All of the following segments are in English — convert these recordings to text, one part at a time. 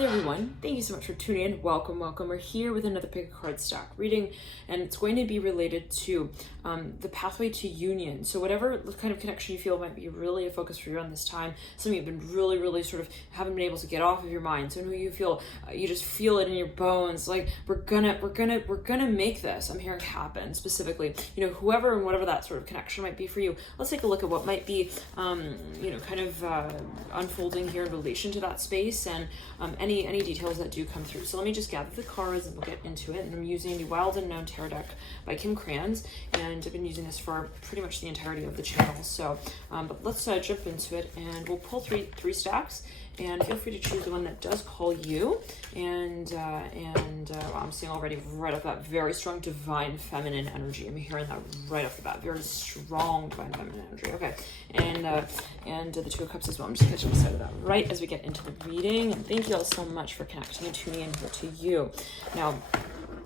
there everyone, thank you so much for tuning in. Welcome. We're here with another pick a card stack reading, and it's going to be related to the pathway to union. So whatever kind of connection you feel might be really a focus for you on this time, something you've been really sort of haven't been able to get off of your mind. So you feel, you just feel it in your bones, like we're gonna make this, I'm hearing, happen specifically. You know, whoever and whatever that sort of connection might be for you. Let's take a look at what might be, unfolding here in relation to that space, and any details that do come through. So let me just gather the cards and we'll get into it. And I'm using the Wild Unknown Tarot deck by Kim Kranz, and I've been using this for pretty much the entirety of the channel. So, but let's jump into it, and we'll pull three stacks. And feel free to choose the one that does call you. And I'm seeing already right off that very strong divine feminine energy. I'm hearing that right off the bat. Very strong divine feminine energy. Okay, and the Two of Cups as well. I'm just catching sight of that right as we get into the reading. And thank you all so much for connecting and tuning in here to you. Now,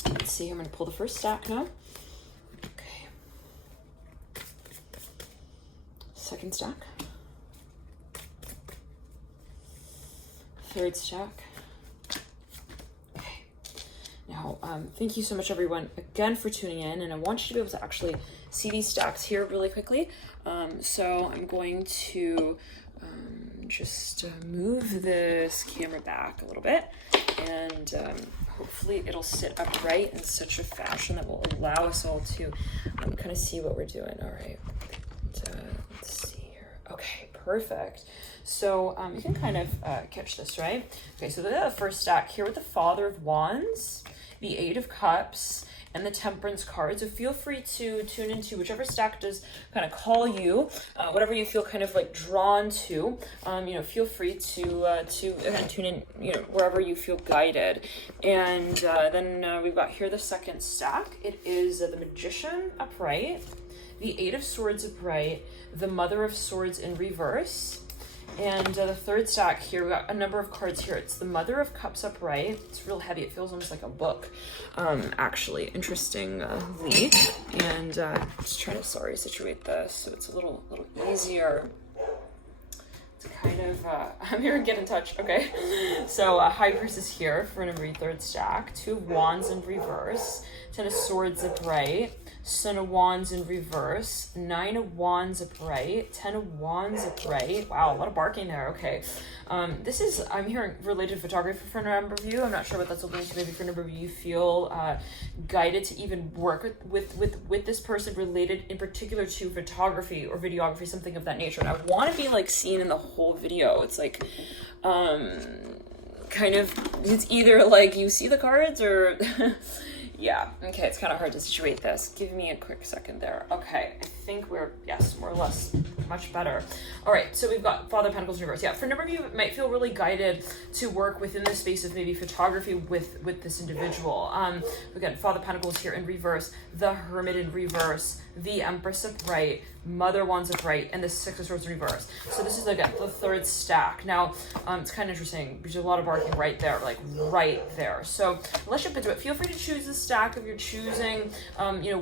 let's see. I'm going to pull the first stack now. Okay. Second stack. Third stack. Okay. Now, thank you so much, everyone, again for tuning in, and I want you to be able to actually see these stacks here really quickly. So I'm going to just move this camera back a little bit, and hopefully it'll sit upright in such a fashion that will allow us all to kind of see what we're doing. All right. Let's see here. Okay, perfect. So you can kind of catch this, right? Okay, so the first stack here with the Father of Wands, the Eight of Cups, and the Temperance Card. So feel free to tune into whichever stack does kind of call you, whatever you feel kind of like drawn to. Feel free to again, tune in, wherever you feel guided. And then we've got here the second stack. It is the Magician upright, the Eight of Swords upright, the Mother of Swords in reverse. And the third stack here, we've got a number of cards here. It's the Mother of Cups upright. It's real heavy. It feels almost like a book, actually, interestingly. And just trying to, situate this so it's a little easier. It's kind of, I'm here to get in touch. Okay. So High Priestess here for number third stack. Two of Wands in reverse. Ten of Swords upright. Son of Wands in reverse, Nine of Wands upright, Ten of Wands upright. Wow, a lot of barking there. Okay. This is, I'm hearing, related to photography for a number of you. I'm not sure what that's looking to. Maybe for a number of you feel guided to even work with this person related in particular to photography or videography, something of that nature. And I want to be like seen in the whole video. It's like, kind of, it's either like you see the cards or... Yeah, okay, it's kind of hard to situate this. Give me a quick second there. Okay, I think we're, yes, more or less much better. All right, so we've got Father of Pentacles in reverse. Yeah, for a number of you, it might feel really guided to work within the space of maybe photography with this individual. Again, Father of Pentacles here in reverse, the Hermit in reverse, the Empress upright, Mother Wands upright, and the Six of Swords in reverse. So this is, again, the third stack. Now, it's kind of interesting. There's a lot of barking right there, like right there. So let's jump into it. Feel free to choose the stack of your choosing,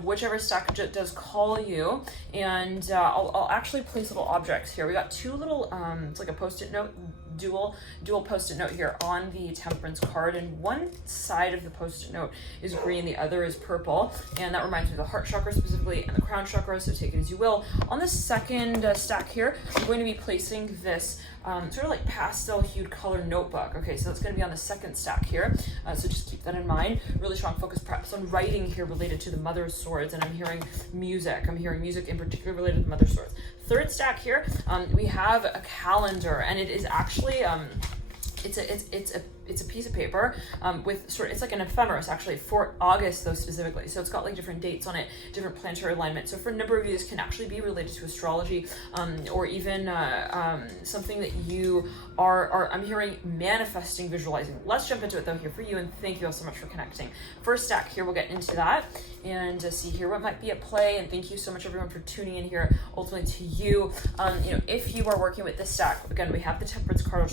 whichever stack does call you. And I'll actually place little objects here. We got two little, it's like a Post-it note, dual Post-it note here on the Temperance card, and one side of the Post-it note is green, the other is purple, and that reminds me of the heart chakra specifically and the crown chakra, so take it as you will. On the second stack here, I'm going to be placing this sort of like pastel hued color notebook. Okay, so that's going to be on the second stack here, so just keep that in mind. Really strong focus perhaps on writing here related to the Mother of Swords, and I'm hearing music in particular related to the Mother of Swords. Third stack here, we have a calendar, and it is actually it's a piece of paper with it's like an ephemeris actually for August though specifically. So it's got like different dates on it, different planetary alignment. So for a number of you, this can actually be related to astrology, or even something that you are I'm hearing manifesting, visualizing. Let's jump into it though here for you, and thank you all so much for connecting. First stack here, we'll get into that and see here what might be at play. And thank you so much everyone for tuning in here. Ultimately to you, if you are working with this stack, again we have the Temperance card.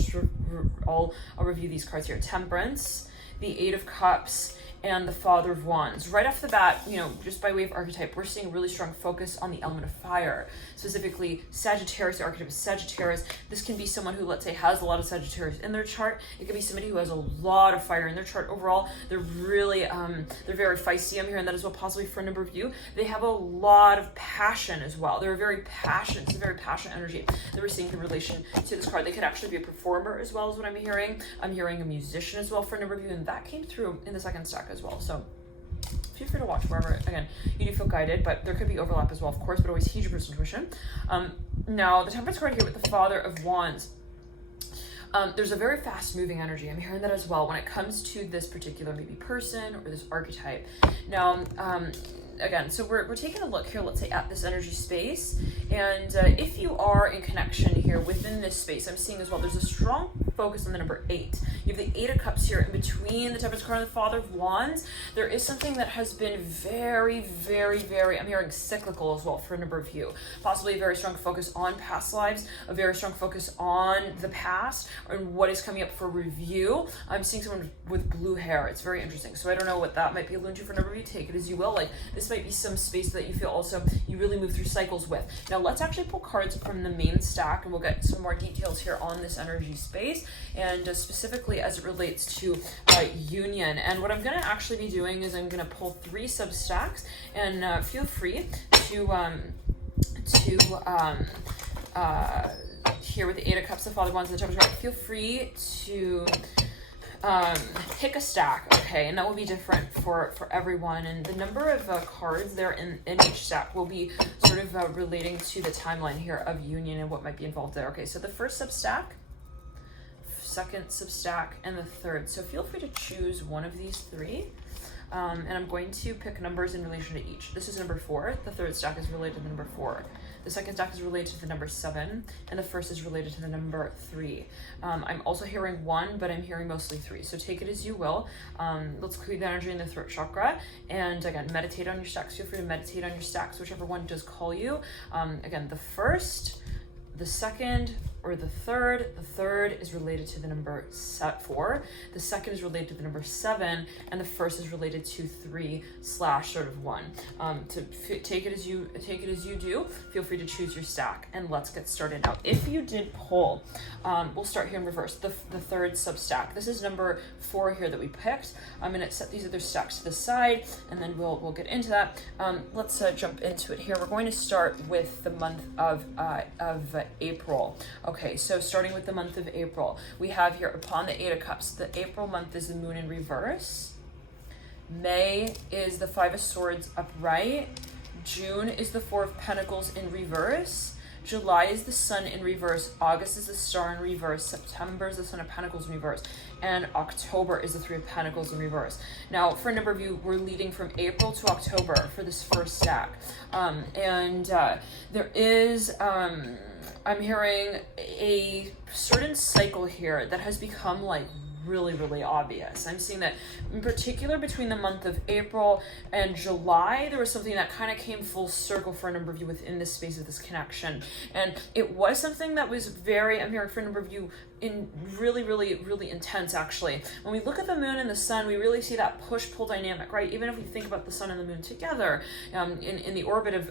I'll review these cards here. Temperance, the Eight of Cups, and the Father of Wands. Right off the bat, you know, just by way of archetype, we're seeing a really strong focus on the element of fire, specifically Sagittarius. The archetype is Sagittarius. This can be someone who, let's say, has a lot of Sagittarius in their chart. It could be somebody who has a lot of fire in their chart. Overall, they're really, they're very feisty. I'm hearing that as well, possibly for a number of you. They have a lot of passion as well. They're very passionate. It's a very passionate energy that we're seeing in relation to this card. They could actually be a performer as well, is what I'm hearing. I'm hearing a musician as well for a number of you, and that came through in the second stack as well. So feel free to watch wherever, again, you do feel guided, but there could be overlap as well, of course, but always heed your personal intuition. Now, the Temperance card here with the Father of Wands, there's a very fast moving energy. I'm hearing that as well when it comes to this particular maybe person or this archetype. Now, again, so we're taking a look here, let's say, at this energy space, and if you are in connection here within this space, I'm seeing as well, there's a strong focus on the number 8. You have the Eight of Cups here in between the Temperance card and the Father of Wands. There is something that has been very, very, very, I'm hearing cyclical as well for a number of you. Possibly a very strong focus on past lives, a very strong focus on the past, and what is coming up for review. I'm seeing someone with blue hair. It's very interesting. So I don't know what that might be alluding to for a number of you. Take it as you will. Like, this might be some space that you feel also you really move through cycles with. Now let's actually pull cards from the main stack, and we'll get some more details here on this energy space, and specifically as it relates to union. And what I'm going to actually be doing is I'm going to pull 3 sub stacks, and feel free to here with the Eight of Cups, the Father of Wands, and the Temperance card, feel free to pick a stack, okay, and that will be different for everyone, and the number of cards there in each stack will be sort of relating to the timeline here of union and what might be involved there. Okay, so the first sub stack, second sub stack, and the third. So feel free to choose one of these 3. And I'm going to pick numbers in relation to each. This is number 4. The third stack is related to the number 4. The second stack is related to the number 7, and the first is related to the number 3. I'm also hearing 1, but I'm hearing mostly 3. So take it as you will. Let's create the energy in the throat chakra, and again, meditate on your stacks. Feel free to meditate on your stacks, whichever one does call you. Again, the first, the second, or the third is related to the number 4, the second is related to the number 7, and the first is related to 3/1. Take it as you do. Feel free to choose your stack, and let's get started. Now, if you did pull, we'll start here in reverse. The third sub stack. This is number 4 here that we picked. I'm going to set these other stacks to the side, and then we'll get into that. Let's jump into it here. We're going to start with the month of April. Okay, so starting with the month of April, we have here upon the Eight of Cups, the April month is the moon in reverse. May is the Five of Swords upright. June is the Four of Pentacles in reverse. July is the Sun in reverse. August is the Star in reverse. September is the Son of Pentacles in reverse. And October is the Three of Pentacles in reverse. Now, for a number of you, we're leading from April to October for this first stack. There is... I'm hearing a certain cycle here that has become like really, really obvious. I'm seeing that in particular between the month of April and July, there was something that kind of came full circle for a number of you within this space of this connection. And it was something that was very, I'm hearing for a number of you, in really, really, really intense actually. When we look at the moon and the sun, we really see that push-pull dynamic, right? Even if we think about the sun and the moon together, in the orbit of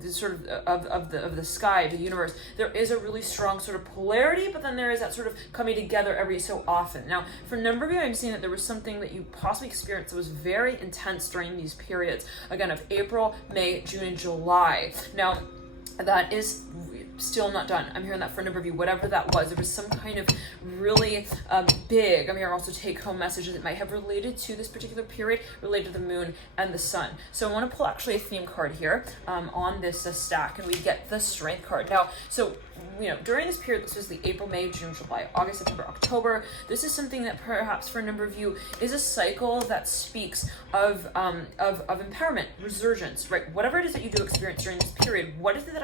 the sky, the universe, there is a really strong sort of polarity, but then there is that sort of coming together every so often. Now, for a number of you, I'm seeing that there was something that you possibly experienced that was very intense during these periods, again, of April, May, June, and July. Now, that is still not done. I'm hearing that for a number of you, whatever that was, there was some kind of really big, I'm hearing also take home messages that might have related to this particular period, related to the moon and the sun. So I want to pull actually a theme card here on this stack, and we get the Strength card. Now, so, you know, during this period, this was the April, May, June, July, August, September, October. This is something that perhaps for a number of you is a cycle that speaks of empowerment, resurgence, right? Whatever it is that you do experience during this period, what is it that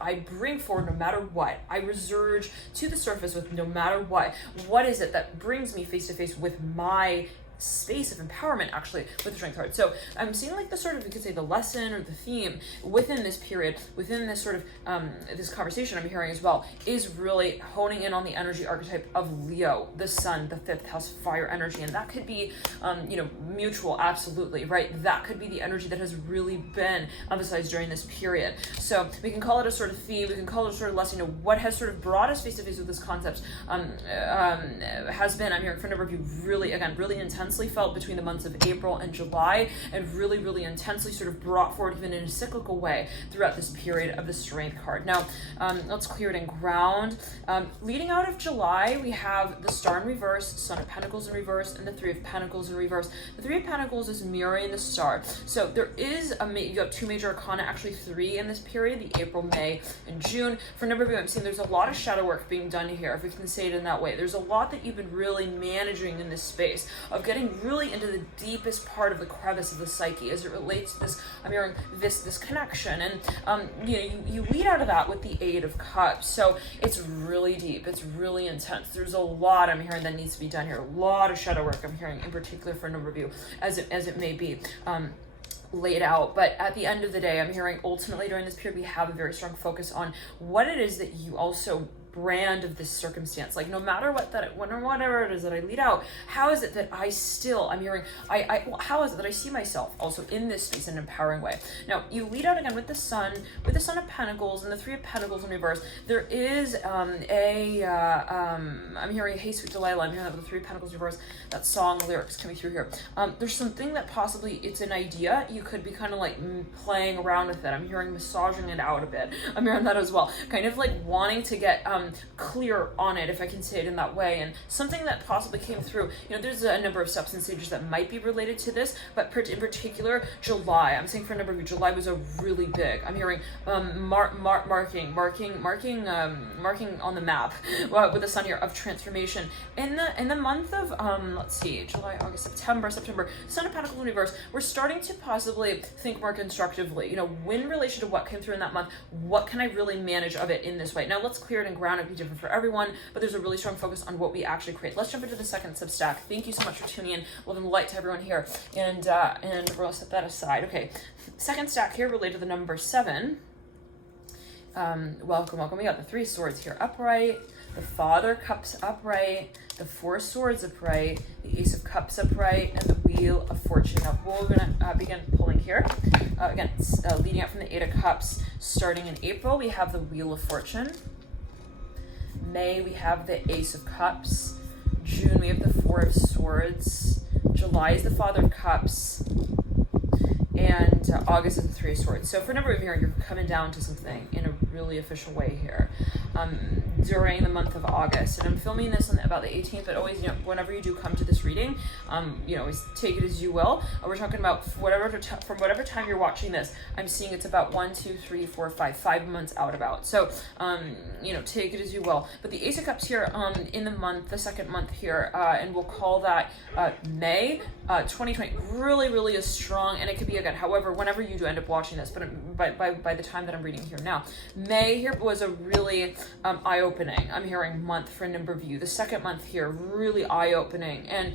I bring forward no matter what? I resurge to the surface with no matter what. What is it that brings me face to face with my space of empowerment actually with the Strength card. So I'm seeing like the sort of, you could say, the lesson or the theme within this period, within this sort of this conversation I'm hearing as well, is really honing in on the energy archetype of Leo, the sun, the 5th house fire energy. And that could be mutual, absolutely, right? That could be the energy that has really been emphasized during this period. So we can call it a sort of theme, we can call it a sort of lesson. What has sort of brought us face to face with this concept has been, I'm hearing for a number of you, really intensely felt between the months of April and July, and really intensely sort of brought forward even in a cyclical way throughout this period of the Strength card. Now, let's clear it and ground. Leading out of July, we have the Star in reverse, Son of Pentacles in reverse, and the Three of Pentacles in reverse. The Three of Pentacles is mirroring the Star. So there is you have 2 major arcana, actually 3 in this period, the April, May, and June. For a number of you, I'm seeing there's a lot of shadow work being done here, if we can say it in that way. There's a lot that you've been really managing in this space of getting really into the deepest part of the crevice of the psyche as it relates to this, I'm hearing this connection. And you lead out of that with the Eight of Cups. So it's really deep, it's really intense. There's a lot I'm hearing that needs to be done here. A lot of shadow work I'm hearing, in particular for a number of you, as it may be laid out. But at the end of the day, I'm hearing ultimately during this period, we have a very strong focus on what it is that you also brand of this circumstance. Like, no matter whatever it is that I lead out, how is it that I still, I'm hearing, how is it that I see myself also in this space in an empowering way? Now, you lead out again with the Son of Pentacles and the Three of Pentacles in reverse. There is I'm hearing Hey Sweet Delilah, I'm hearing that with the Three of Pentacles in reverse, that song lyrics coming through here. There's something that possibly, it's an idea, you could be kind of like playing around with it. I'm hearing massaging it out a bit. I'm hearing that as well. Kind of like wanting to get clear on it, if I can say it in that way. And something that possibly came through, there's a number of steps and stages that might be related to this, but in particular, July, I'm saying for a number of you, July was a really big, I'm hearing marking on the map with the Sun here of transformation. In the month of, let's see, July, August, September, Son of Pentacles in reverse, we're starting to possibly think more constructively, in relation to what came through in that month, what can I really manage of it in this way? Now let's clear it and ground it, be different for everyone, but there's a really strong focus on what we actually create. Let's jump into the second substack. Thank you so much for tuning in. Love and light to everyone here. And we'll set that aside. Okay, second stack here related to the number 7. Welcome. We got the 3 swords here upright, the Father Cups upright, the 4 swords upright, the Ace of Cups upright, and the Wheel of Fortune. Now we're gonna begin pulling here. Again, leading out from the 8 of Cups, starting in April, we have the Wheel of Fortune. May, we have the Ace of Cups. June, we have the 4 of Swords. July is the Father of Cups. And August is the 3 of Swords. So for a number of you, you're coming down to something in a really official way here during the month of August. And I'm filming this on about the 18th, but always, whenever you do come to this reading, always take it as you will. We're talking about from whatever time you're watching this, I'm seeing it's about 1, 2, 3, 4, 5 months out about. So, take it as you will. But the Ace of Cups here in the second month here, and we'll call that May 2020, really is strong, and it could be again, however, whenever you do end up watching this, but by the time that I'm reading here now, May here was a really eye-opening, I'm hearing, month for a number of you. The second month here, really eye-opening, and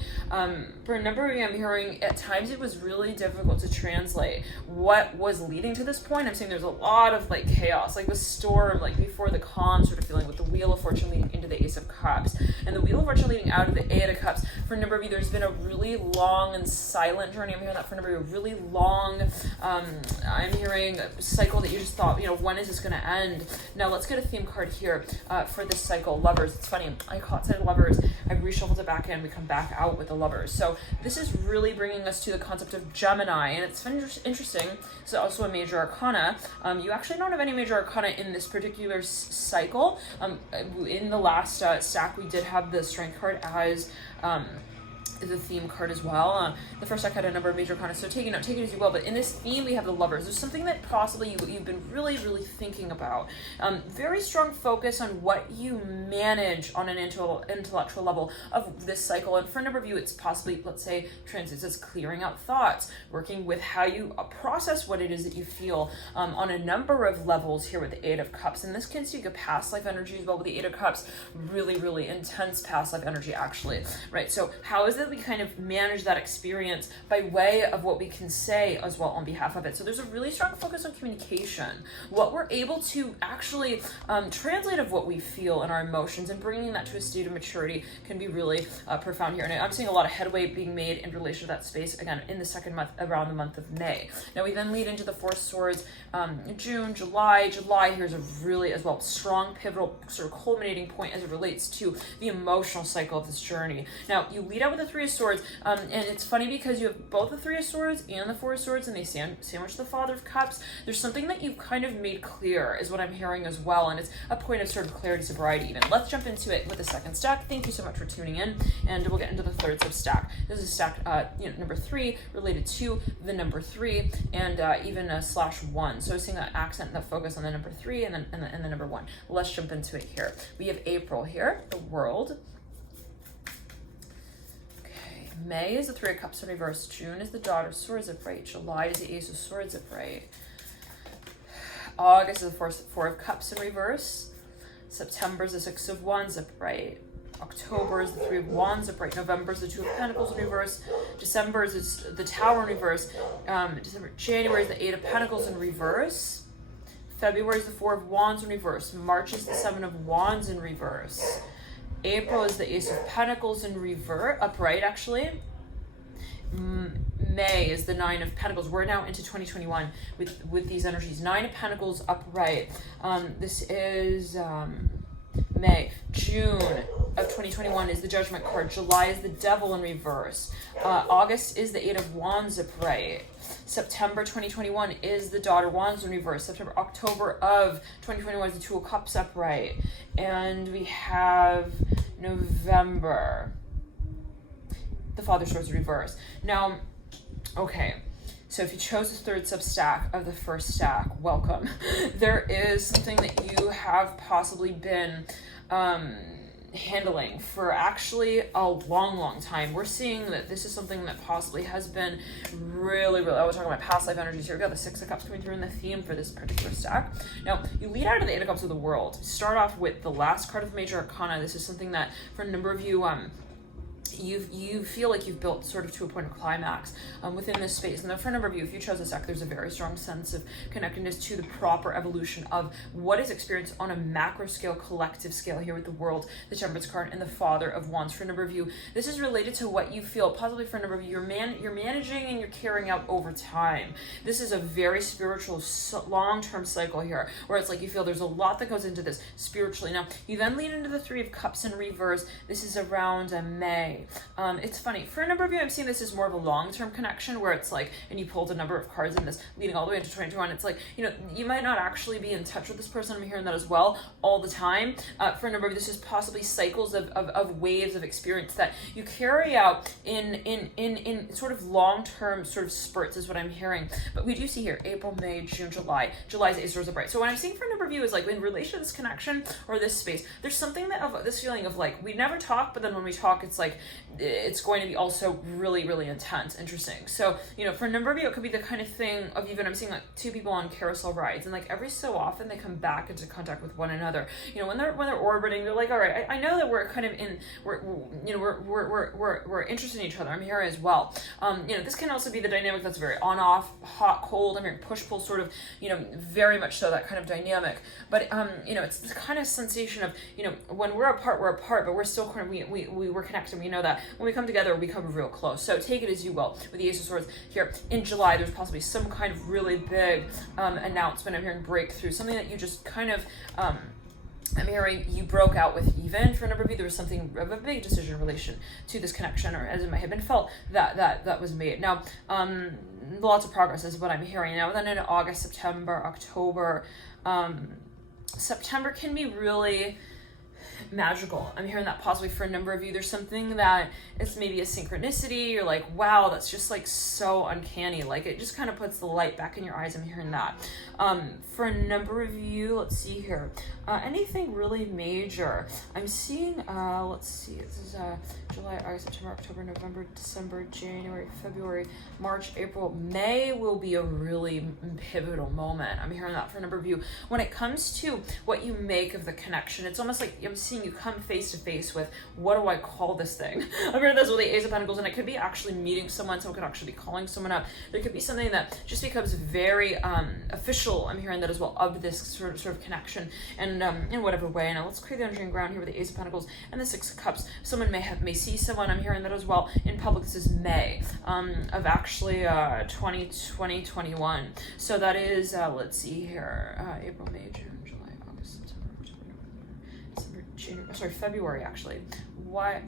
for a number of you, I'm hearing at times it was really difficult to translate what was leading to this point. I'm saying there's a lot of like chaos, like the storm, like before the calm sort of feeling, with the Wheel of Fortune leading into the Ace of Cups, and the Wheel of Fortune leading out of the 8 of Cups. For a number of you, there's been a really long and silent journey. I'm hearing that for a number of you, really long, I'm hearing a cycle that you just thought, when is this going to end? Now let's get a theme card here for this cycle. Lovers. It's funny, I caught sight of Lovers, I reshuffled it back in, we come back out with the Lovers. So this is really bringing us to the concept of Gemini, and it's interesting. It's also a major arcana. You actually don't have any major arcana in this particular cycle. In the last stack, we did have the Strength card as the theme card as well. The first deck had a number of major arcana, so take it as you will. But in this theme, we have the Lovers. There's something that possibly you've been really thinking about. Very strong focus on what you manage on an intellectual level of this cycle. And for a number of you, it's possibly, let's say, transits. It's clearing out thoughts, working with how you process what it is that you feel on a number of levels here with the 8 of Cups. And this can speak of past life energy as well with the 8 of Cups. Really intense past life energy, actually. Right? So how is is that we kind of manage that experience by way of what we can say as well on behalf of it. So there's a really strong focus on communication, what we're able to actually translate of what we feel and our emotions, and bringing that to a state of maturity can be really profound here. And I'm seeing a lot of headway being made in relation to that space, again, in the second month, around the month of May. Now we then lead into the Four Swords, June, July. July here's a really, as well, strong, pivotal, sort of culminating point as it relates to the emotional cycle of this journey. Now, you lead out with the Three of Swords, and it's funny because you have both the Three of Swords and the Four of Swords, and they sandwich the Father of Cups. There's something that you've kind of made clear, is what I'm hearing as well, and it's a point of sort of clarity, sobriety even. Let's jump into it with the second stack. Thank you so much for tuning in, and we'll get into the third sub-stack. This is stack number 3, related to the number 3, and even a /1. So seeing that accent, that focus on the number 3 and the number 1. Let's jump into it here. We have April here, the World. Okay, May is the Three of Cups in reverse. June is the Daughter of Swords upright. July is the Ace of Swords upright. August is the Four of Cups in reverse. September is the Six of Wands upright. October is the Three of Wands upright. November is the Two of Pentacles in reverse. December is the Tower in reverse. January is the Eight of Pentacles in reverse. February is the Four of Wands in reverse. March is the Seven of Wands in reverse. April is the Ace of Pentacles in reverse, upright actually. May is the Nine of Pentacles. We're now into 2021 with these energies. Nine of Pentacles upright. This is May. June of 2021 is the Judgment card. July is the Devil in reverse. August is the Eight of Wands upright. September 2021 is the Daughter Wands in reverse. October of 2021 is the Two of Cups upright. And we have November, the Father of Swords in reverse. Now, okay, so if you chose the third sub-stack of the first stack, welcome. There is something that you have possibly been handling for actually a long time. We're seeing that this is something that possibly has been really, I was talking about past life energies here. We got the Six of Cups coming through in the theme for this particular stack. Now, you lead out of the Eight of Cups of the World. Start off with the last card of the Major Arcana. This is something that for a number of you, you feel like you've built sort of to a point of climax within this space. And then for a number of you, if you chose this deck, there's a very strong sense of connectedness to the proper evolution of what is experienced on a macro scale, collective scale here with the World, the Temperance card, and the Father of Wands. For a number of you, this is related to what you feel, possibly for a number of you, you're managing and you're carrying out over time. This is a very spiritual, long-term cycle here, where it's like you feel there's a lot that goes into this spiritually. Now, you then lead into the Three of Cups in reverse. This is around May. It's funny, for a number of you, I'm seeing this as more of a long-term connection where it's like, and you pulled a number of cards in this leading all the way into 2021. It's like, you might not actually be in touch with this person. I'm hearing that as well all the time. For a number of you, this is possibly cycles of waves of experience that you carry out in sort of long-term sort of spurts is what I'm hearing. But we do see here, April, May, June, July. July's Ace of Swords upright. So what I'm seeing for a number of you is like in relation to this connection or this space, there's something of this feeling of like, we never talk, but then when we talk, it's like, it's going to be also really, really intense, interesting. So, for a number of you, it could be the kind of thing of even, I'm seeing like two people on carousel rides, and like every so often they come back into contact with one another. When they're orbiting, they're like, all right, I know that we're kind of we're interested in each other. I'm hearing as well. This can also be the dynamic that's very on-off, hot, cold. I'm hearing push-pull, sort of, very much so that kind of dynamic. But it's this kind of sensation of, when we're apart, but we're still kind of we're connected. We know that when we come together, we come real close. So take it as you will. With the Ace of Swords here in July, there's possibly some kind of really big announcement. I'm hearing breakthrough, something that you just kind of I'm hearing you broke out with. Even for a number of you, there was something of a big decision in relation to this connection, or as it might have been felt, that was made. Now, lots of progress is what I'm hearing. Now, then in August, September, October, September can be really magical. I'm hearing that possibly for a number of you, there's something that it's maybe a synchronicity. You're like, wow, that's just like so uncanny. Like it just kind of puts the light back in your eyes. I'm hearing that. For a number of you, let's see here, anything really major. I'm seeing, let's see, this is July, August, September, October, November, December, January, February, March, April, May will be a really pivotal moment. I'm hearing that for a number of you. When it comes to what you make of the connection, it's almost like I'm seeing you come face to face with, what do I call this thing? I'm hearing this with the Ace of Pentacles, and it could be actually meeting someone could actually be calling someone up. There could be something that just becomes very official, I'm hearing that as well, of this sort of connection, and in whatever way. Now let's clear the energy and ground here with the Ace of Pentacles and the Six of Cups. Someone may see someone, I'm hearing that as well, in public. This is May of actually 2021. So that is, let's see here, April, May, June, July, August, September, January, sorry, February actually. Why?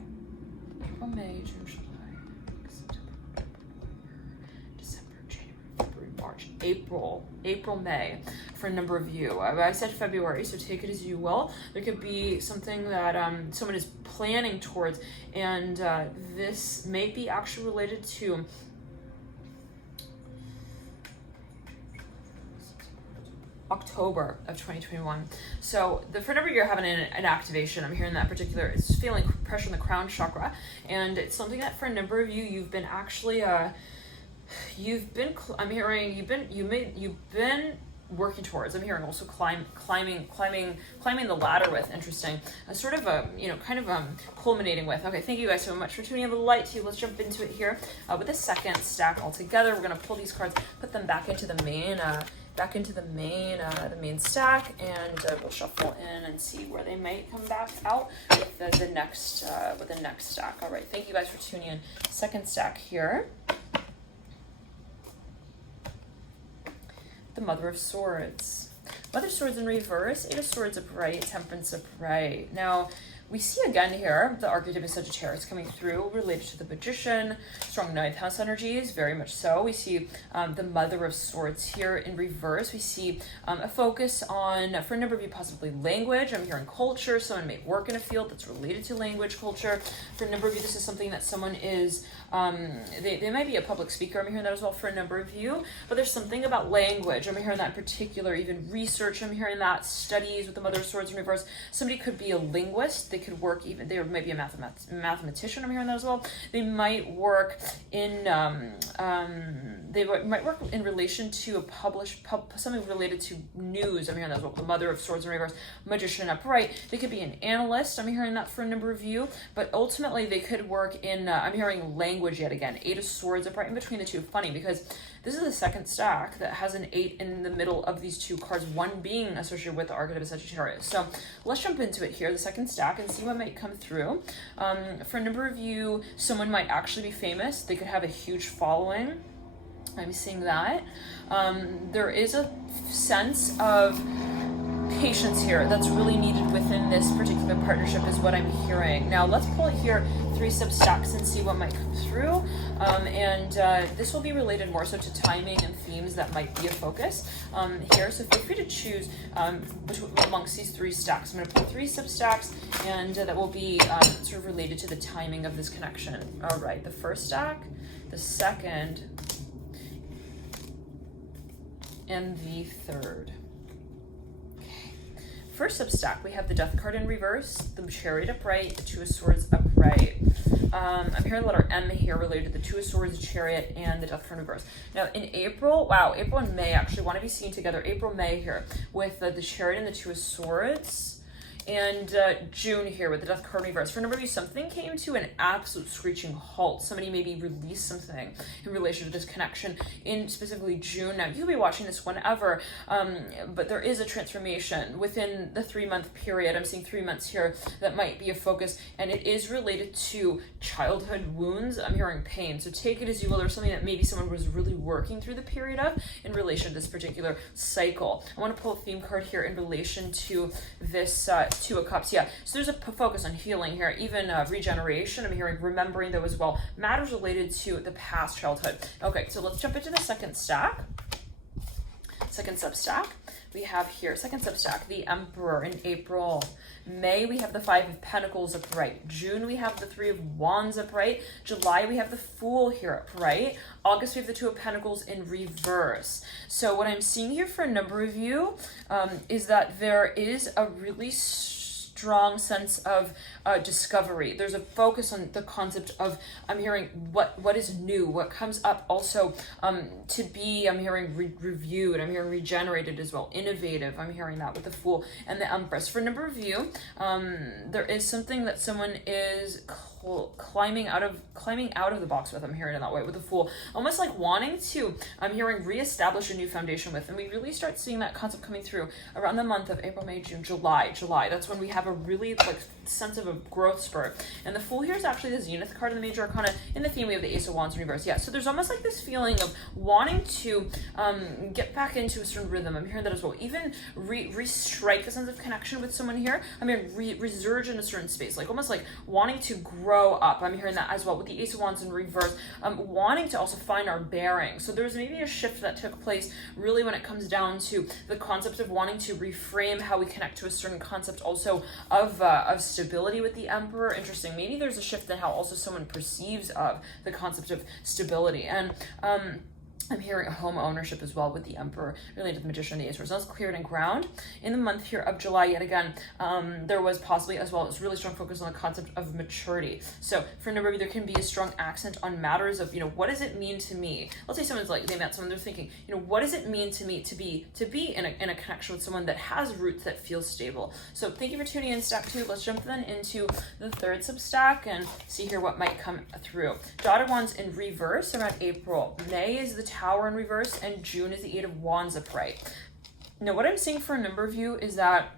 April, May, June, July, August, September, December, January, February, March, April, May for a number of you. I said February, so take it as you will. There could be something that someone is planning towards, and this may be actually related to October of 2021. So for a number of you, you're having an activation. I'm hearing that particular, it's feeling pressure in the crown chakra, and it's something that for a number of you, you've been actually you've been working towards. I'm hearing also climbing the ladder with, interesting, sort of kind of culminating with. Okay, thank you guys so much for tuning in the light to you. Let's jump into it here with the second stack all together. We're going to pull these cards, put them back into the main main stack, and we'll shuffle in and see where they might come back out with the next stack. All right, thank you guys for tuning in. Second stack here. The Mother of Swords. Mother of Swords in reverse, Eight of Swords upright, Temperance upright. Now, we see again here the archetype of Sagittarius coming through, related to the Magician, strong ninth house energies, very much so. We see the Mother of Swords here in reverse. We see a focus on, for a number of you, possibly language. I'm hearing culture. Someone may work in a field that's related to language, culture. For a number of you, this is something that someone is, they might be a public speaker. I'm hearing that as well for a number of you. But there's something about language. I'm hearing that in particular, even research. I'm hearing that studies with the Mother of Swords in reverse. Somebody could be a linguist. They could work, even they might be a mathematician. I'm hearing that as well. They might work in might work in relation to a something related to news. I'm hearing that as well. The Mother of Swords in reverse, Magician upright. They could be an analyst. I'm hearing that for a number of you. But ultimately, they could work in. I'm hearing language yet again. Eight of Swords upright in between the two. Funny because this is the second stack that has an 8 in the middle of these two cards, one being associated with the archetype of Sagittarius. So let's jump into it here, the second stack, and see what might come through. For a number of you, someone might actually be famous. They could have a huge following. I'm seeing that. There is a sense of patience here that's really needed within this particular partnership is what I'm hearing. Now let's pull it here, 3 sub-stacks, and see what might come through. This will be related more so to timing and themes that might be a focus here. So feel free to choose amongst these 3 stacks. I'm going to pull 3 sub-stacks, and that will be sort of related to the timing of this connection. All right, the first stack, the second, and the third. First sub-stack, we have the Death card in reverse, the Chariot upright, the Two of Swords upright. I'm hearing the letter M here related to the Two of Swords, the Chariot, and the Death card in reverse. Now in April, April and May actually want to be seen together. April, May here with the Chariot and the Two of Swords. And June here with the Death card in reverse. For a number of you, something came to an absolute screeching halt. Somebody maybe released something in relation to this connection in specifically June. Now, you'll be watching this whenever, but there is a transformation within the 3-month period. I'm seeing 3 months here that might be a focus, and it is related to childhood wounds. I'm hearing pain. So take it as you will. There's something that maybe someone was really working through the period of in relation to this particular cycle. I want to pull a theme card here in relation to this Two of Cups. Yeah, so there's a focus on healing here, even regeneration. I'm hearing remembering though as well, matters related to the past childhood. Okay, so let's jump into the second stack, second sub-stack. We have here, second sub-stack, the Emperor in April. May, we have the Five of Pentacles upright. June, we have the Three of Wands upright. July, we have the Fool here upright. August, we have the Two of Pentacles in reverse. So what I'm seeing here for a number of you is that there is a really strong sense of discovery. There's a focus on the concept of, I'm hearing what is new, what comes up also to be, I'm hearing reviewed, I'm hearing regenerated as well, innovative. I'm hearing that with the Fool and the Empress. For a number of you, there is something that someone is climbing out of the box with. I'm hearing it that way with the Fool, almost like wanting to, I'm hearing, reestablish a new foundation with. And we really start seeing that concept coming through around the month of April, May, June, July. That's when we have a really like sense of a growth spurt. And the Fool here is actually the Zenith card in the Major Arcana. In the theme, we have the Ace of Wands in reverse. Yeah, so there's almost like this feeling of wanting to get back into a certain rhythm. I'm hearing that as well. Even re-strike a sense of connection with someone here. I'm hearing resurge in a certain space, like almost like wanting to grow up. I'm hearing that as well with the Ace of Wands in reverse. Wanting to also find our bearing. So there's maybe a shift that took place really when it comes down to the concept of wanting to reframe how we connect to a certain concept also of stability with the Emperor. Interesting. Maybe there's a shift in how also someone perceives of the concept of stability. And I'm hearing a home ownership as well with the Emperor related to the Magician and the Ace of Swords. Cleared and ground. In the month here of July, yet again, there was possibly as well, it's really strong focus on the concept of maturity. So for a number of you, there can be a strong accent on matters of, what does it mean to me? Let's say someone's like, they met someone, they're thinking, what does it mean to me to be in a connection with someone that has roots that feel stable? So thank you for tuning in, stack 2. Let's jump then into the third substack and see here what might come through. Dotted Wands in reverse around April. May is the Tower in reverse, and June is the Eight of Wands upright. Now, what I'm seeing for a number of you is that,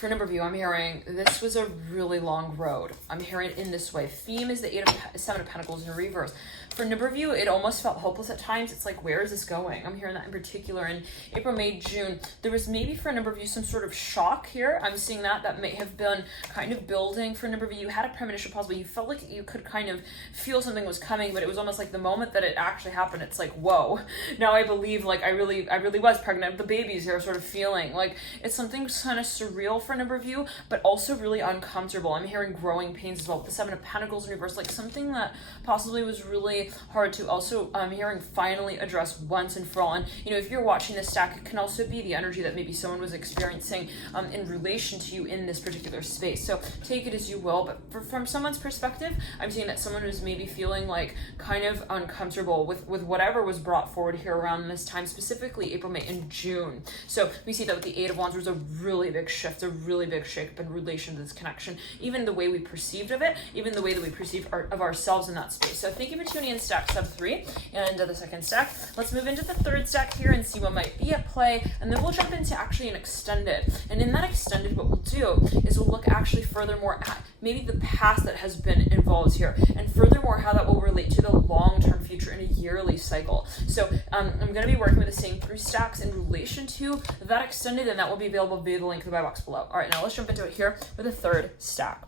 I'm hearing this was a really long road. I'm hearing it in this way. Theme is the Seven of Pentacles in reverse. For a number of you, it almost felt hopeless at times. It's like, where is this going? I'm hearing that in particular in April, May, June. There was maybe for a number of you some sort of shock here. I'm seeing that may have been kind of building. For a number of you, you had a premonition possibly. You felt like you could kind of feel something was coming, but it was almost like the moment that it actually happened, it's like, whoa, now I believe like I really was pregnant. The baby's here sort of feeling like it's something kind of surreal for a number of you, but also really uncomfortable. I'm hearing growing pains as well with the Seven of Pentacles in reverse, like something that possibly was really hard to also hearing finally address once and for all. And if you're watching this stack, it can also be the energy that maybe someone was experiencing in relation to you in this particular space. So take it as you will, but from someone's perspective, I'm seeing that someone was maybe feeling like kind of uncomfortable with whatever was brought forward here around this time, specifically April, May, and June. So we see that with the Eight of Wands, there was a really big shift, a really big shake in relation to this connection, even the way we perceived of it, even the way that we perceive of ourselves in that space. So thank you for tuning in, stack sub 3 and the second stack. Let's move into the third stack here and see what might be at play, and then we'll jump into actually an extended. And in that extended, what we'll do is we'll look actually furthermore at maybe the past that has been involved here, and furthermore how that will relate to the long-term future in a yearly cycle. So I'm going to be working with the same 3 stacks in relation to that extended, and that will be available via the link in the buy box below. All right, now let's jump into it here with the third stack.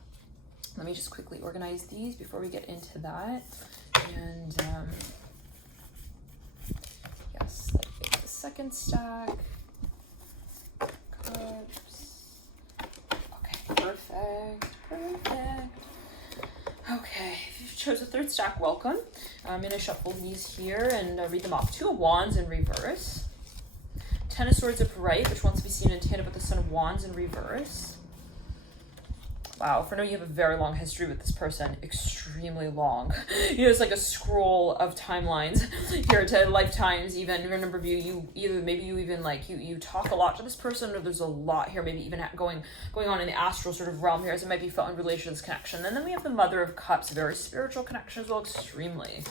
Let me just quickly organize these before we get into that. And yes, that is the second stack. Cups. Okay, perfect. Okay, if you chose a third stack, welcome. I'm going to shuffle these here and read them off. 2 of Wands in reverse. 10 of Swords upright, which wants to be seen in tandem with the Son of Wands in reverse. Wow, for now you have a very long history with this person, extremely long. It's like a scroll of timelines here to lifetimes. Even for a number of you, you talk a lot to this person, or there's a lot here, maybe even going on in the astral sort of realm here, as it might be felt in relation to this connection. And then we have the Mother of Cups, very spiritual connection as well, extremely.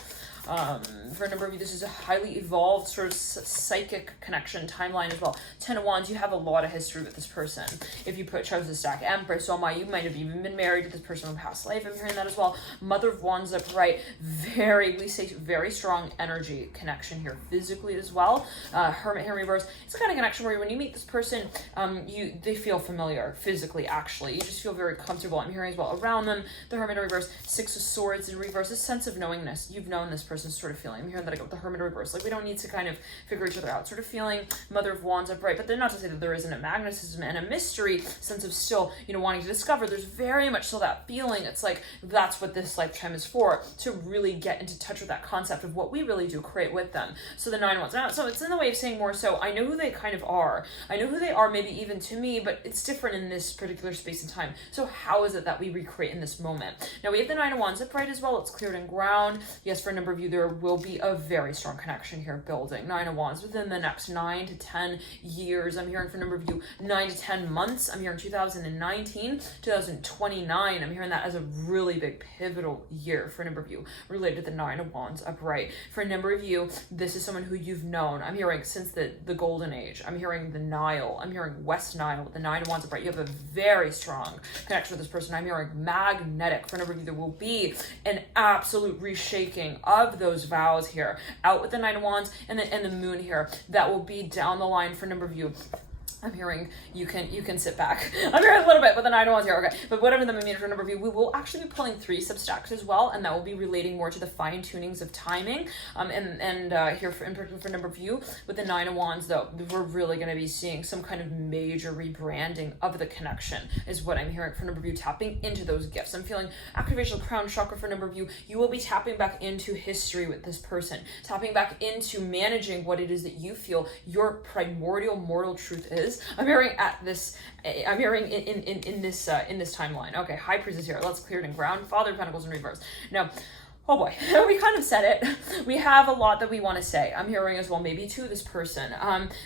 For a number of you, this is a highly evolved sort of psychic connection timeline as well. 10 of Wands, you have a lot of history with this person. If you chose the stack Empress, so you might have even been married to this person in a past life. I'm hearing that as well. Mother of Wands upright, very strong energy connection here physically as well. Hermit here in reverse. It's the kind of connection where when you meet this person, they feel familiar physically, actually. You just feel very comfortable. I'm hearing as well around them. The Hermit in reverse, 6 of Swords in reverse, a sense of knowingness. You've known this person's sort of feeling. I'm hearing that I go with the Hermit reverse. Like, we don't need to kind of figure each other out. Sort of feeling Mother of Wands upright, but then not to say that there isn't a magnetism and a mystery sense of still, wanting to discover. There's very much still that feeling. It's like, that's what this lifetime is for, to really get into touch with that concept of what we really do create with them. So the Nine of Wands. Now, so it's in the way of saying more so, I know who they kind of are. I know who they are, maybe even to me, but it's different in this particular space and time. So how is it that we recreate in this moment? Now we have the Nine of Wands upright as well. It's cleared and ground. Yes, for a number of you, there will be a very strong connection here building. Nine of Wands within the next 9 to 10 years. I'm hearing for a number of you, 9 to 10 months. I'm hearing 2019, 2029. I'm hearing that as a really big pivotal year for a number of you related to the Nine of Wands upright. For a number of you, this is someone who you've known. I'm hearing since the golden age. I'm hearing the Nile. I'm hearing West Nile with the Nine of Wands upright. You have a very strong connection with this person. I'm hearing magnetic. For a number of you, there will be an absolute reshaping of those vows here. Out with the Nine of Wands and the Moon here. That will be down the line for a number of you. I'm hearing you can sit back. I'm hearing a little bit, but the Nine of Wands here, okay. But whatever the mean for a number of you, we will actually be pulling 3 substacks as well, and that will be relating more to the fine tunings of timing. And here for in particular for a number of you with the Nine of Wands, though, we're really going to be seeing some kind of major rebranding of the connection, is what I'm hearing for a number of you, tapping into those gifts. I'm feeling activation of crown chakra for a number of you. You will be tapping back into history with this person, tapping back into managing what it is that you feel your primordial mortal truth is. I'm hearing in this timeline. Okay, High Priestess here. Let's clear it in ground. Father of Pentacles in reverse. Now, oh boy, we kind of said it. We have a lot that we want to say. I'm hearing as well, maybe to this person.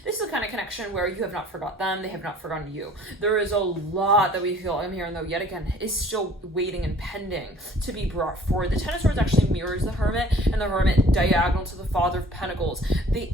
This is the kind of connection where you have not forgot them, they have not forgotten you. There is a lot that we feel, I'm hearing though, yet again, is still waiting and pending to be brought forward. The Ten of Swords actually mirrors the Hermit, and the Hermit diagonal to the Father of Pentacles. The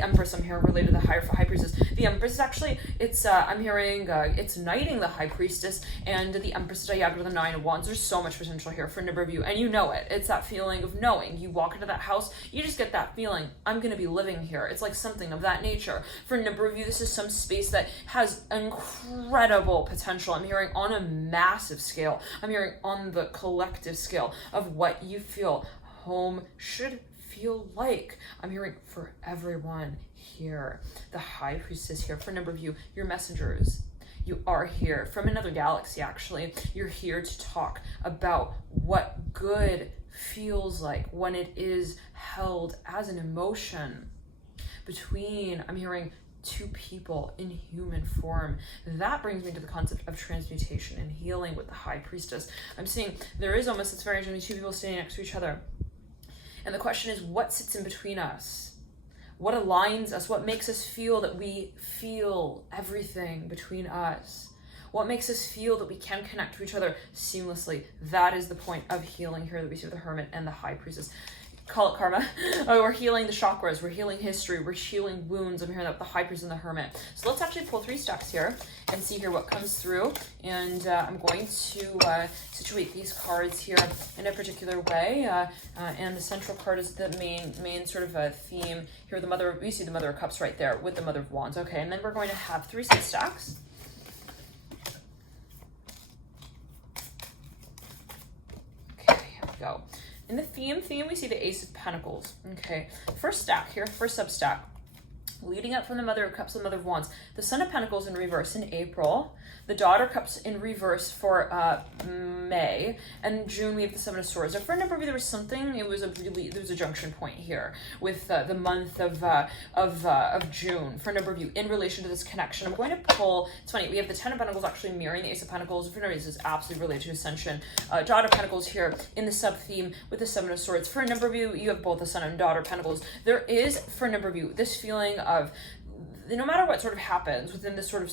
Empress, I'm hearing related to the High Priestess. The Empress is actually, I'm hearing, it's knighting the High Priestess, and the Empress diagonal to the Nine of Wands. There's so much potential here for a number of you, and you know it. It's that feeling of knowing. You walk into that house, you just get that feeling, I'm going to be living here. It's like something of that nature. For a number of you, this is some space that has incredible potential. I'm hearing on a massive scale. I'm hearing on the collective scale of what you feel home should feel like. I'm hearing for everyone here. The High Priestess here. For a number of you, your messengers. You are here from another galaxy, actually. You're here to talk about what good feels like when it is held as an emotion between, I'm hearing, 2 people in human form. That brings me to the concept of transmutation and healing with the High Priestess. I'm seeing there is almost, it's very interesting, 2 people standing next to each other. And the question is, what sits in between us? What aligns us? What makes us feel that we feel everything between us? What makes us feel that we can connect to each other seamlessly? That is the point of healing here that we see with the Hermit and the High Priestess. Call it karma. Oh, we're healing the chakras. We're healing history. We're healing wounds. I'm hearing that with the High Priestess and the Hermit. So let's actually pull 3 stacks here and see here what comes through. And I'm going to situate these cards here in a particular way. And the central card is the main sort of a theme here. We see the Mother of Cups right there with the Mother of Wands. Okay, and then we're going to have 3 stacks. Go. In the theme, we see the Ace of Pentacles. Okay, first stack here, first substack. Leading up from the Mother of Cups and the Mother of Wands, the Son of Pentacles in reverse in April, the Daughter of Cups in reverse for May, and in June we have the Seven of Swords. Now for a number of you, there was something, there was a junction point here with the month of June for a number of you in relation to this connection. I'm going to pull, it's funny, we have the Ten of Pentacles actually mirroring the Ace of Pentacles. For a number of you, this is absolutely related to Ascension. Daughter of Pentacles here in the sub-theme with the Seven of Swords. For a number of you, you have both the Son and Daughter of Pentacles. There is, for a number of you, this feeling of no matter what sort of happens within this sort of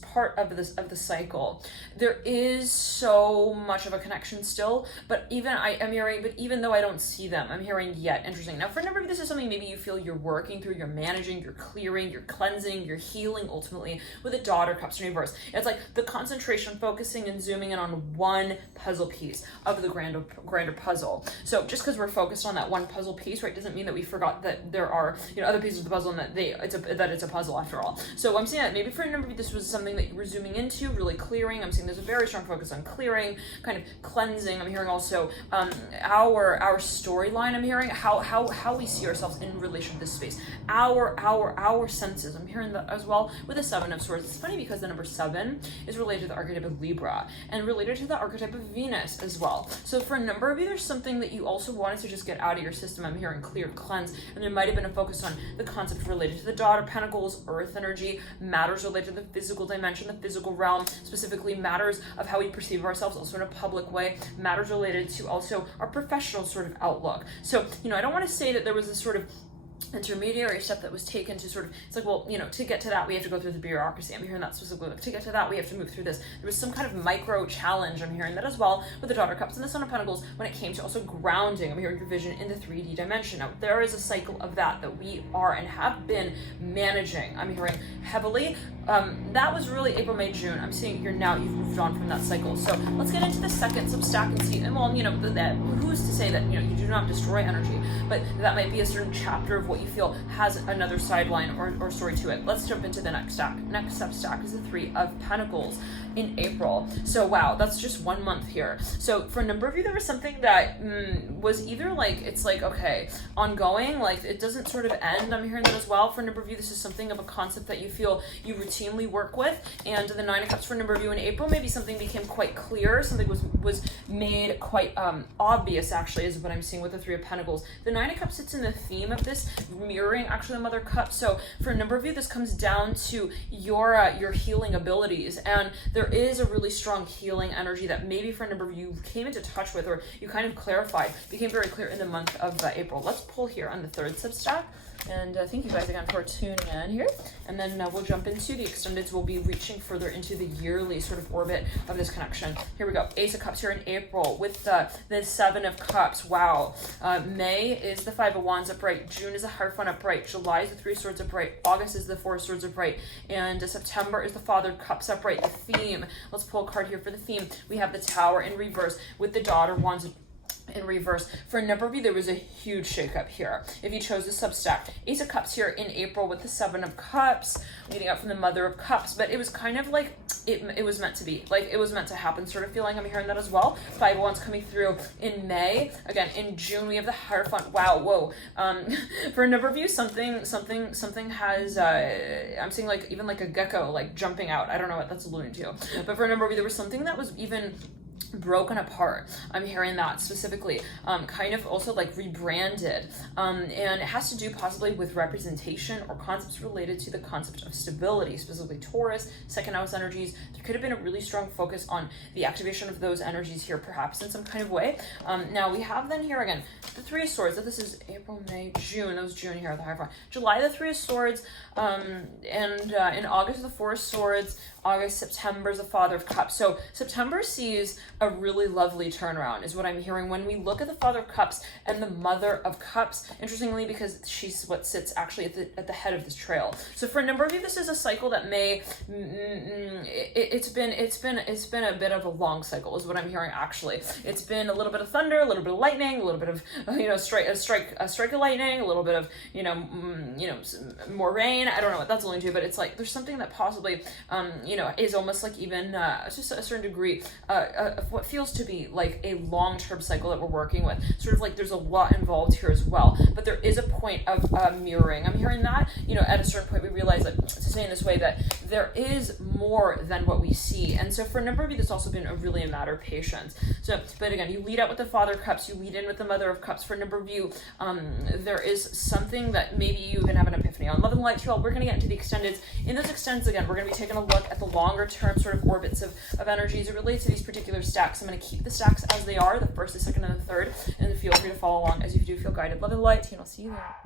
part of the cycle, there is so much of a connection still, but even though I don't see them, I'm hearing yet. Interesting. Now for a number of you, this is something maybe you feel you're working through, you're managing, you're clearing, you're cleansing, you're healing ultimately with a Daughter of Cups in reverse. It's like the concentration, focusing and zooming in on one puzzle piece of the grander puzzle. So just because we're focused on that one puzzle piece, right, doesn't mean that we forgot that there are other pieces of the puzzle and that it's a puzzle after all. So I'm saying that maybe for a number of you, this was something that we're zooming into, really clearing. I'm seeing there's a very strong focus on clearing, kind of cleansing. I'm hearing also our storyline. I'm hearing how we see ourselves in relation to this space, our senses. I'm hearing that as well with the Seven of Swords. It's funny because the number 7 is related to the archetype of Libra and related to the archetype of Venus as well. So for a number of you, there's something that you also wanted to just get out of your system. I'm hearing clear, cleanse, and there might have been a focus on the concept related to the Daughter of Pentacles, earth energy, matters related to the physical dimension, the physical realm, specifically matters of how we perceive ourselves also in a public way, matters related to also our professional sort of outlook. So, I don't want to say that there was this sort of intermediary step that was taken to sort of, it's like, well, to get to that, we have to go through the bureaucracy. I'm hearing that specifically. To get to that, we have to move through this. There was some kind of micro challenge. I'm hearing that as well with the Daughter of Cups and the Son of Pentacles when it came to also grounding. I'm hearing your vision in the 3D dimension. Now, there is a cycle of that we are and have been managing. I'm hearing heavily. That was really April, May, June. I'm seeing you've moved on from that cycle. So let's get into the second substack and see, and well, that who's to say that, you do not destroy energy, but that might be a certain chapter of what you feel has another sideline or story to it. Let's jump into the next stack. Next substack is the 3 of Pentacles in April. So wow, that's just 1 month here. So for a number of you, there was something that was either okay, ongoing, it doesn't sort of end. I'm hearing that as well. For a number of you, this is something of a concept that you feel you routinely work with. And the 9 of Cups for a number of you in April, maybe something became quite clear, something was made quite obvious, actually, is what I'm seeing with the 3 of Pentacles. The 9 of Cups sits in the theme of this, mirroring actually the Mother of Cups. So for a number of you, this comes down to your healing abilities, and there is a really strong healing energy that maybe for a number of you came into touch with, or you kind of clarified, became very clear in the month of April. Let's pull here on the 3rd substack. And thank you guys again for tuning in here. And then we'll jump into the extendeds. We'll be reaching further into the yearly sort of orbit of this connection. Here we go. Ace of Cups here in April with the 7 of Cups. Wow. May is the 5 of Wands upright. June is the Hierophant upright. July is the 3 of Swords upright. August is the 4 of Swords upright. And September is the Father of Cups upright. The theme. Let's pull a card here for the theme. We have the Tower in reverse with the Daughter of Wands in reverse. For a number of you, there was a huge shakeup here. If you chose the substack, Ace of Cups here in April with the 7 of Cups, leading up from the Mother of Cups, but it was kind of like it was meant to be, it was meant to happen sort of feeling. I'm hearing that as well. 5 of Wands coming through in May. Again, in June, we have the Hierophant. Wow, whoa. For a number of you, something has, I'm seeing even like a gecko, jumping out. I don't know what that's alluding to. But for a number of you, there was something that was even broken apart. I'm hearing that specifically, kind of also rebranded, and it has to do possibly with representation or concepts related to the concept of stability, specifically Taurus, second house energies. There could have been a really strong focus on the activation of those energies here, perhaps in some kind of way. Now we have then here again the 3 of Swords. So this is April, May, June. That was June here at the Hierophant. July, the 3 of Swords, and in August, the 4 of Swords. August, September is the Father of Cups. So September sees a really lovely turnaround, is what I'm hearing. When we look at the Father of Cups and the Mother of Cups, interestingly, because she's what sits actually at the head of this trail. So for a number of you, this is a cycle that may it's been a bit of a long cycle, is what I'm hearing. Actually, it's been a little bit of thunder, a little bit of lightning, a little bit of a strike of lightning, a little bit of more rain. I don't know what that's alluding to, but it's there's something that possibly is almost even just a certain degree of what feels to be a long-term cycle that we're working with. Sort of there's a lot involved here as well, but there is a point of mirroring. I'm hearing that, at a certain point we realize to say in this way that there is more than what we see. And so for a number of you, that's also been really a matter of patience. So, but again, you lead out with the Father of Cups, you lead in with the Mother of Cups. For a number of you, there is something that maybe you even have an epiphany on. Love and Light 12, we're going to get into the extendeds. In those extends, again, we're going to be taking a look at the longer term sort of orbits of energies related to these particular stacks. I'm going to keep the stacks as they are, the first, the second, and the third, and feel free to follow along as you do feel guided. Love and Light, and I'll see you there.